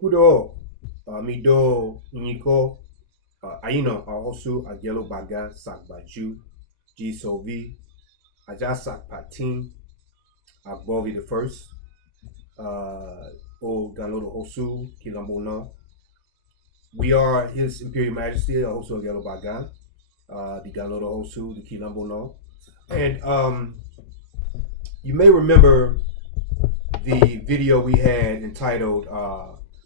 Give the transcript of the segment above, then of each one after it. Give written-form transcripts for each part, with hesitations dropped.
Kudo, mido, iniko, aino, ahosu, agelo baga, sakbaju, jisovi, ajasak patin, agbovi the first, o ganlodo hosu, kilombo no. We are His Imperial Majesty, Ahosu agelo baga, the ganlodo hosu, the kilombo no. And you may remember the video we had entitled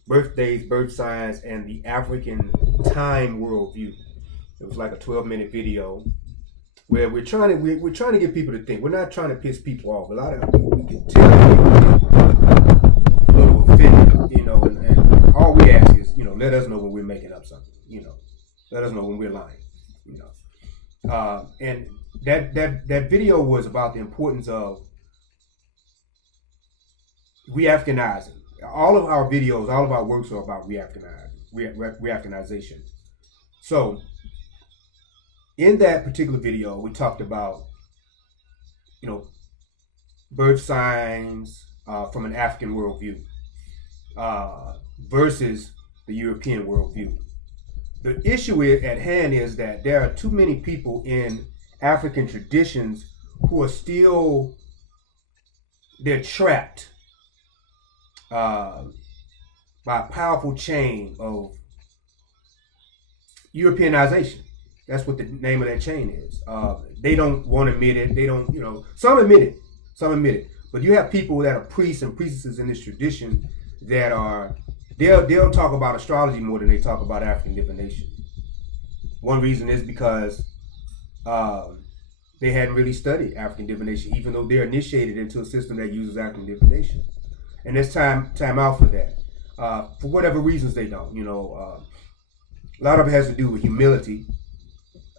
Birthdays, Birth Signs, and the African Time Worldview. It was like a 12-minute video where we're trying to get people to think. We're not trying to piss people off. A lot of we can tell a little offended, and all we ask is, let us know when we're making up something. Let us know when we're lying. And that video was about the importance of re-Africanizing. All of our videos, all of our works are about re-Africanization. So, in that particular video, we talked about, birth signs from an African worldview versus the European worldview. The issue at hand is that there are too many people in African traditions who are still, they're trapped by a powerful chain of Europeanization. That's what the name of that chain is. They don't want to admit it. They don't, some admit it. But you have people that are priests and priestesses in this tradition that are, they'll talk about astrology more than they talk about African divination. One reason is because they hadn't really studied African divination, even though they're initiated into a system that uses African divination. And there's time out for that. For whatever reasons they don't. A lot of it has to do with humility.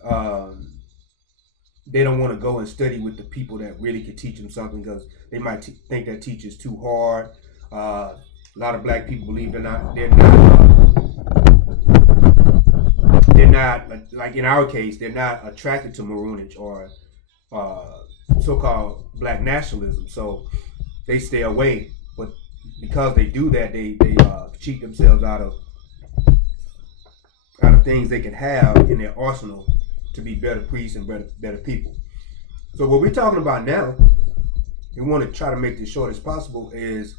They don't want to go and study with the people that really could teach them something because they might think that teacher's too hard. A lot of black people believe they're not like in our case, they're not attracted to maroonage or so-called black nationalism. So they stay away. But because they do that, they cheat themselves out of things they can have in their arsenal to be better priests and better people. So what we're talking about now, we want to try to make this short as possible, is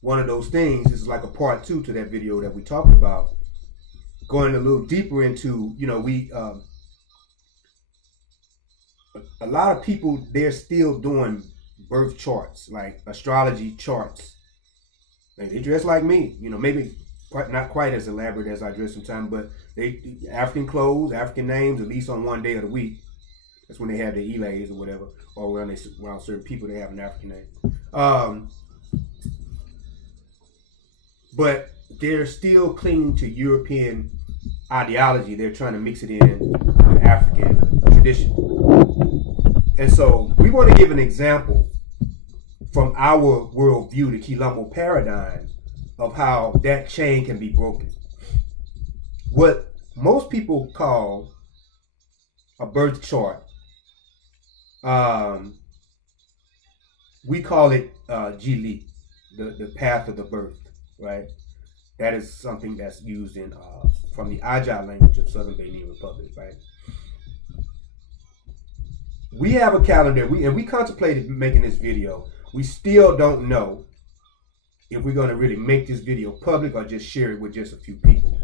one of those things. This is like a part 2 to that video that we talked about, going a little deeper into, a lot of people, they're still doing birth charts, like astrology charts. And they dress like me, maybe not quite as elaborate as I dress sometimes, but they African clothes, African names, at least on one day of the week. That's when they have their elays or whatever, or around certain people they have an African name. But they're still clinging to European ideology. They're trying to mix it in with African tradition. And so we want to give an example from our worldview, the Quilombo paradigm, of how that chain can be broken. What most people call a birth chart, we call it Jili, the path of the birth, right? That is something that's used in from the Ajah language of Southern Benin Republic, right? We have a calendar, we contemplated making this video. We still don't know if we're going to really make this video public or just share it with just a few people.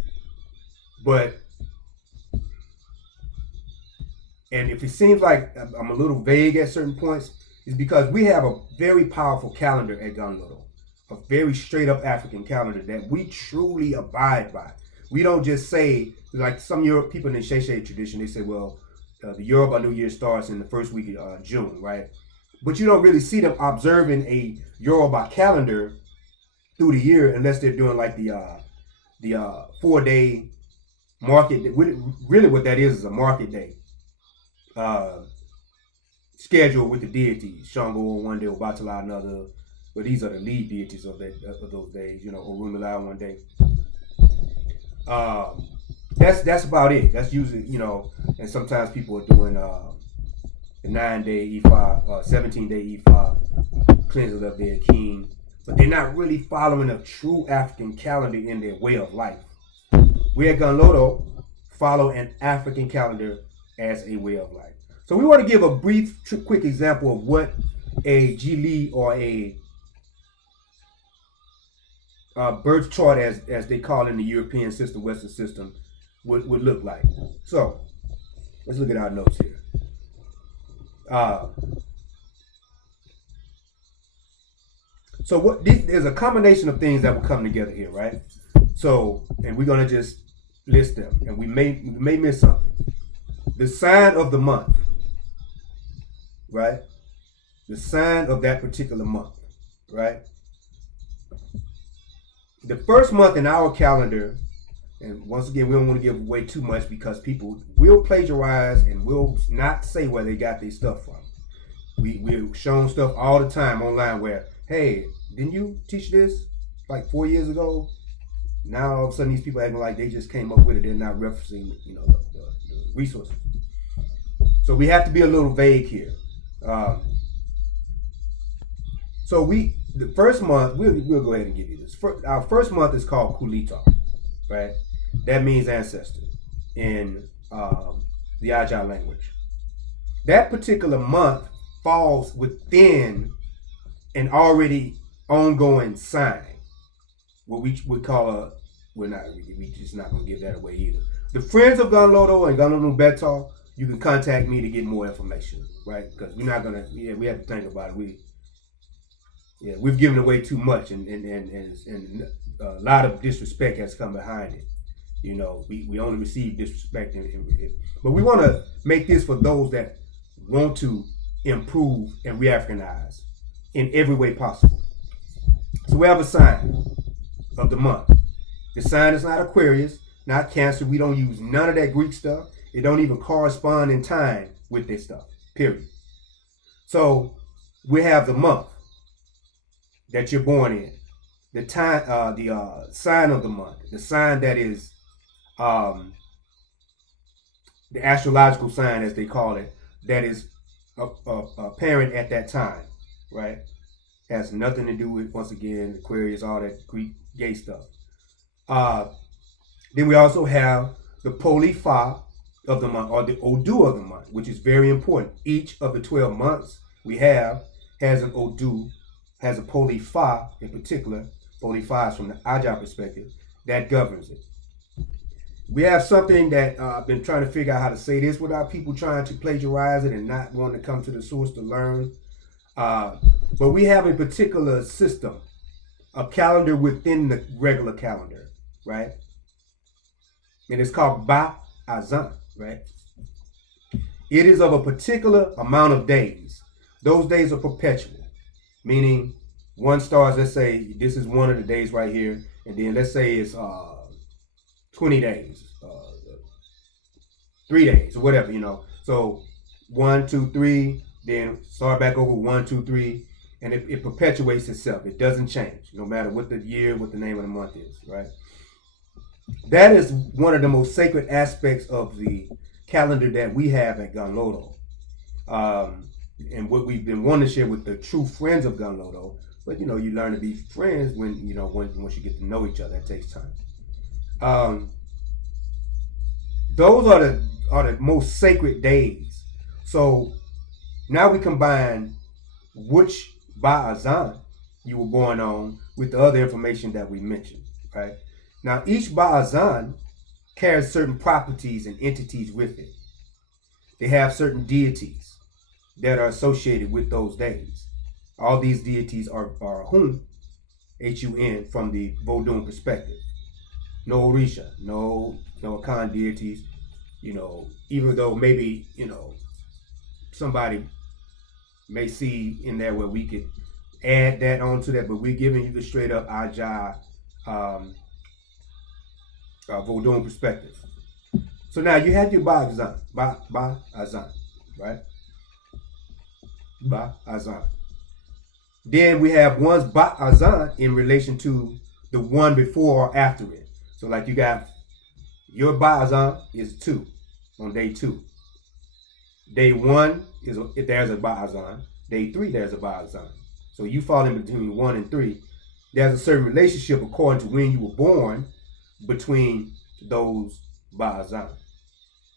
And if it seems like I'm a little vague at certain points, it's because we have a very powerful calendar at Ganlodo, a very straight up African calendar that we truly abide by. We don't just say, like some people in the Sheshe tradition, they say, well, the Yoruba New Year starts in the first week of June, right? But you don't really see them observing a Yoruba calendar through the year unless they're doing like the 4-day market. Really what that is a market day. Scheduled with the deities. Shango on one day, Obatala another. But these are the lead deities of those days, Orunmila on one day. That's about it. That's usually, and sometimes people are doing the 9-day Ifa, 17-day Ifa, cleansing of their king, but they're not really following a true African calendar in their way of life. We at Gunlodo follow an African calendar as a way of life. So we want to give a brief, quick example of what a Jili or a birth chart, as they call it in the European system, Western system, would look like. So let's look at our notes here. So there's a combination of things that will come together here, right? So, and we're gonna just list them, and we may miss something. The sign of the month, right? The sign of that particular month, right? The first month in our calendar, and once again, we don't want to give away too much because people will plagiarize and will not say where they got their stuff from. We're shown stuff all the time online where, hey, didn't you teach this like 4 years ago? Now all of a sudden these people acting like they just came up with it. They're not referencing, the resources. So we have to be a little vague here. So the first month, we'll go ahead and give you this. Our first month is called Kulita, right? That means ancestor in the Ajah language. That particular month falls within an already ongoing sign. What we would call we're just not going to give that away either. The friends of Gunlodo and Gunlodo Betal, you can contact me to get more information, right? Because we're not going to, we have to think about it. We've given away too much, and a lot of disrespect has come behind it. We only receive disrespect, but we want to make this for those that want to improve and re-Africanize in every way possible. So we have a sign of the month. The sign is not Aquarius, not Cancer. We don't use none of that Greek stuff. It don't even correspond in time with this stuff, period. So we have the month that you're born in, the time, the sign of the month, the sign that is the astrological sign, as they call it, that is apparent at that time, right? Has nothing to do with, once again, Aquarius, all that Greek gay stuff. Then we also have the Polifa of the month, or the Odu of the month, which is very important. Each of the 12 months we have has an Odu, has a Polifa in particular. Polifa is from the Ajah perspective, that governs it. We have something that I've been trying to figure out how to say this without people trying to plagiarize it and not wanting to come to the source to learn. But we have a particular system, a calendar within the regular calendar, right? And it's called Ba-Azan, right? It is of a particular amount of days. Those days are perpetual, meaning one starts, let's say this is one of the days right here, and then let's say it's 20 days, 3 days, or whatever, So 1, 2, 3, then start back over 1, 2, 3, and it perpetuates itself. It doesn't change, no matter what the year, what the name of the month is, right? That is one of the most sacred aspects of the calendar that we have at Gunlodo. And what we've been wanting to share with the true friends of Gunlodo. But you learn to be friends when once you get to know each other. That takes time. Those are the most sacred days. So now we combine which Ba'azan you were born on with the other information that we mentioned, right? Now each Ba'azan carries certain properties and entities with it. They have certain deities that are associated with those days. All these deities are Hun, Hun, from the Vodún perspective. No Orisha, no Akan deities, even though maybe, somebody may see in there where we could add that onto that, but we're giving you the straight up Ajah Vodún perspective. So now you have your Ba'azan, right? Ba'azan. Then we have one's Ba'azan in relation to the one before or after it. So like you got your Ba'azan is 2 on day 2. Day 1 is if there's a Ba'azan. Day 3 there's a Ba'azan. So you fall in between 1 and 3. there's a certain relationship according to when you were born between those Ba'azan.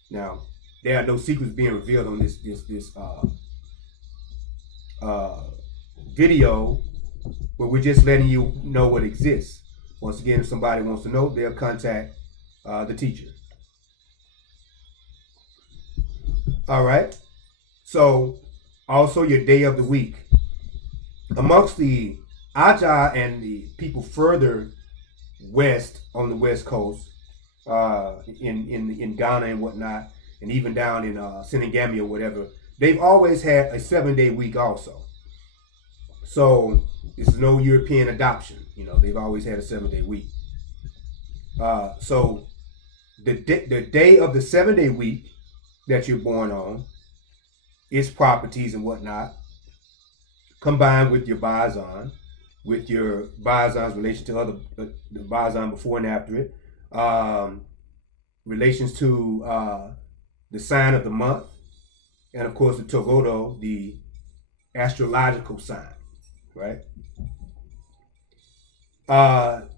Now, there are no secrets being revealed on this video, but we're just letting you know what exists. Once again, if somebody wants to know, they'll contact the teacher. All right. So, also your day of the week. Amongst the Aja and the people further west on the west coast, in Ghana and whatnot, and even down in Senegambia or whatever, they've always had a 7-day week also. So this is no European adoption. They've always had a 7-day week. So the day of the 7-day week that you're born on, its properties and whatnot, combined with your Ba'azan, with your Ba'azan's relation to other the Ba'azan before and after it, relations to the sign of the month, and of course the Togodo, the astrological sign, right?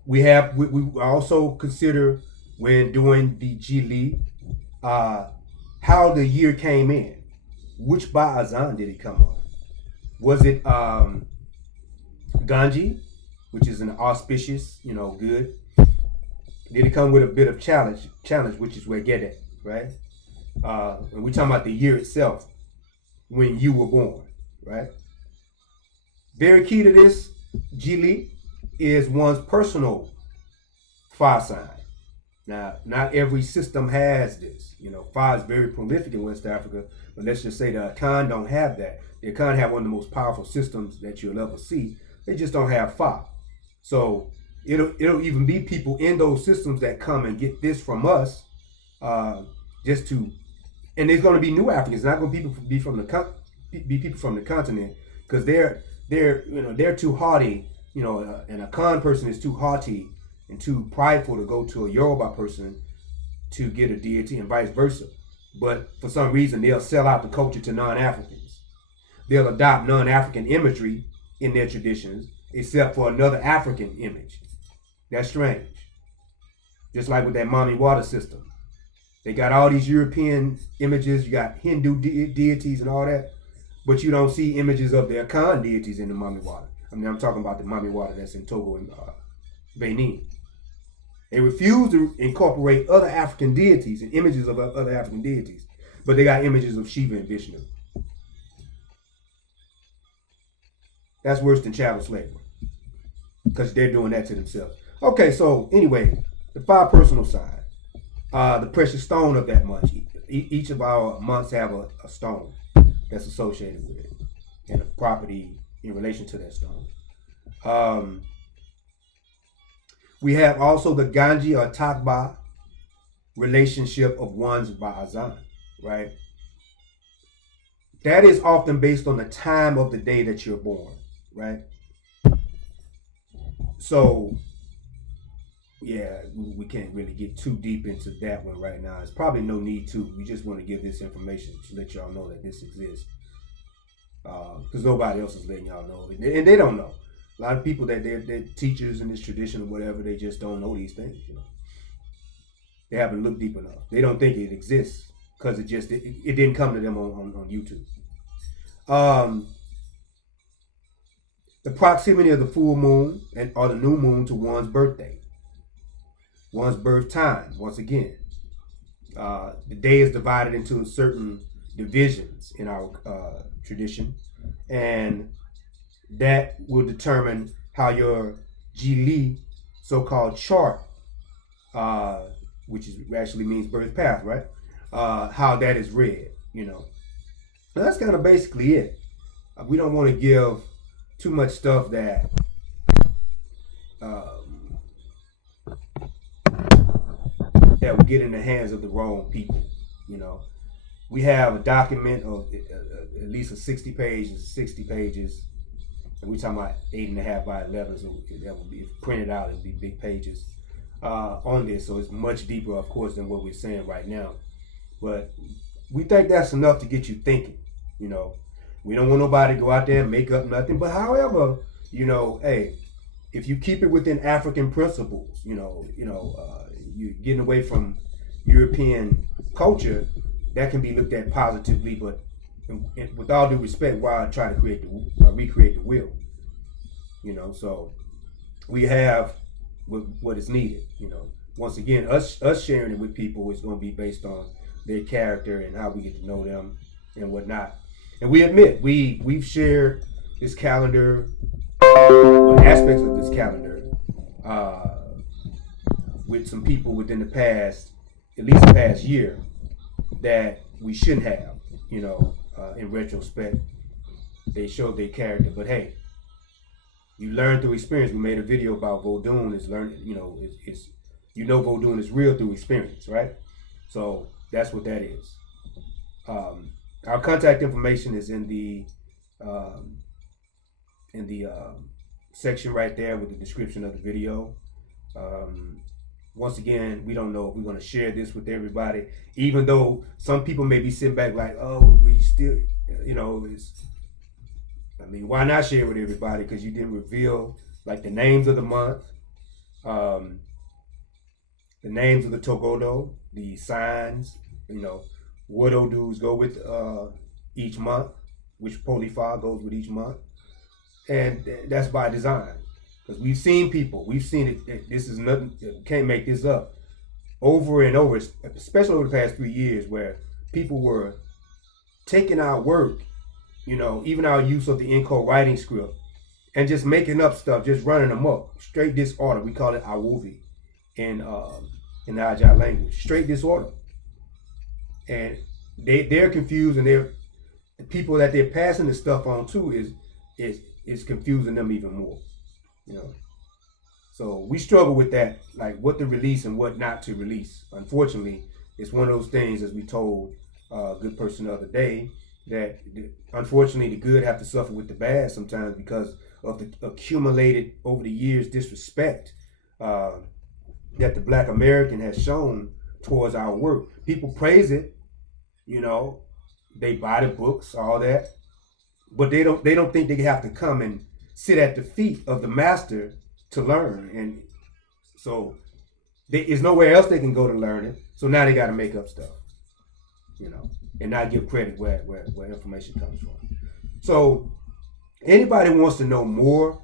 We also consider, when doing the Jili, how the year came in. Which Ba'azan did it come on? Was it Ganji, which is an auspicious, good? Did it come with a bit of challenge, which is where get it, right? And we're talking about the year itself, when you were born, right? Very key to this, Jili, is one's personal fire sign. Now, not every system has this. Fire is very prolific in West Africa, but let's just say the Akan don't have that. The Akan have one of the most powerful systems that you'll ever see. They just don't have fire. So it'll even be people in those systems that come and get this from us, and there's going to be new Africans. Not going to be people from the continent, because they're too haughty. And a Akan person is too haughty and too prideful to go to a Yoruba person to get a deity, and vice versa. But for some reason, they'll sell out the culture to non-Africans. They'll adopt non-African imagery in their traditions, except for another African image. That's strange. Just like with that Mami Water system. They got all these European images, you got Hindu deities and all that, but you don't see images of the Akan deities in the Mami Water. I'm talking about the Mami Water that's in Togo and Benin. They refuse to incorporate other African deities and images of other African deities, but they got images of Shiva and Vishnu. That's worse than chattel slavery, because they're doing that to themselves. Okay, so anyway, the 5 personal sign, the precious stone of that month. Each of our months have a stone that's associated with it, and a property in relation to that stone. We have also the Ganji or Takba relationship of one's Ba'azan, right? That is often based on the time of the day that you're born, right? So, yeah, we can't really get too deep into that one right now. There's probably no need to. We just want to give this information to let y'all know that this exists. Because nobody else is letting y'all know. And they don't know. A lot of people that they're teachers in this tradition or whatever, they just don't know these things, They haven't looked deep enough. They don't think it exists because it didn't come to them on YouTube. The proximity of the full moon or the new moon to one's birthday. One's birth time, once again. The day is divided into certain divisions in our tradition, and that will determine how your Jili, so-called chart, which actually means birth path, right? How that is read, Now, that's kind of basically it. We don't want to give too much stuff that that will get in the hands of the wrong people, We have a document of at least 60 pages, and we're talking about 8.5 by 11, so that will be, if printed out, it'll be big pages on this, so it's much deeper, of course, than what we're saying right now. But we think that's enough to get you thinking, We don't want nobody to go out there and make up nothing, but however, hey, if you keep it within African principles, you're getting away from European culture, that can be looked at positively. But with all due respect, why try to recreate the wheel? So we have what is needed. Once again, us sharing it with people is going to be based on their character and how we get to know them and whatnot. And we admit we've shared this calendar, aspects of this calendar, with some people within the past, at least the past year, that we shouldn't have. In retrospect, they showed their character. But hey, you learn through experience. We made a video about Vodún. Is learning. Vodún is real through experience, right? So that's what that is. Our contact information is in the section right there with the description of the video. Once again, we don't know if we're going to share this with everybody, even though some people may be sitting back like, oh, we still, why not share with everybody? Because you didn't reveal like the names of the month, the names of the Togodo, the signs, what Odus go with each month, which Polifa goes with each month. And that's by design. Because we've seen it. This is nothing, can't make this up. Over and over, especially over the past 3 years, where people were taking our work, even our use of the Inco writing script, and just making up stuff, just running them up. Straight disorder. We call it awovi in the Ajah language. Straight disorder. And they're confused, and the people that they're passing the stuff on to is confusing them even more. So we struggle with that, like what to release and what not to release. Unfortunately, it's one of those things, as we told a good person the other day, that unfortunately the good have to suffer with the bad sometimes because of the accumulated over the years disrespect that the Black American has shown towards our work. People praise it, they buy the books, all that, but they don't think they have to come and sit at the feet of the master to learn. And so there's nowhere else they can go to learn it. So now they got to make up stuff, and not give credit where information comes from. So anybody who wants to know more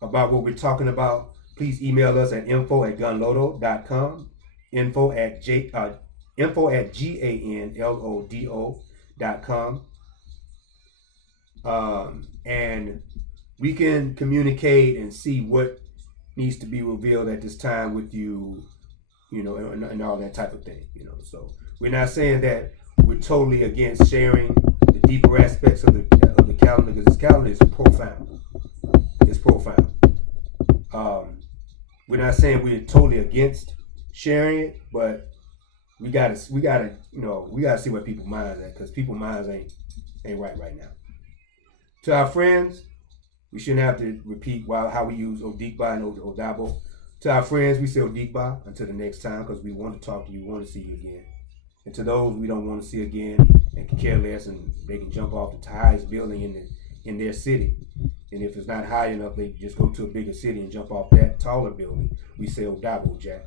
about what we're talking about, please email us at info@ganlodo.com, info@ganlodo.com. And we can communicate and see what needs to be revealed at this time with you, and all that type of thing, So we're not saying that we're totally against sharing the deeper aspects of the calendar, because this calendar is profound. It's profound. We're not saying we're totally against sharing it, but we gotta see where people's minds at, because people's minds ain't right now. To our friends, we shouldn't have to repeat how we use Odikba and Odabo. To our friends, we say Odikba until the next time, because we want to talk to you, we want to see you again. And to those we don't want to see again and can care less, and they can jump off the highest building in their city. And if it's not high enough, they just go to a bigger city and jump off that taller building. We say Odabo, Jack.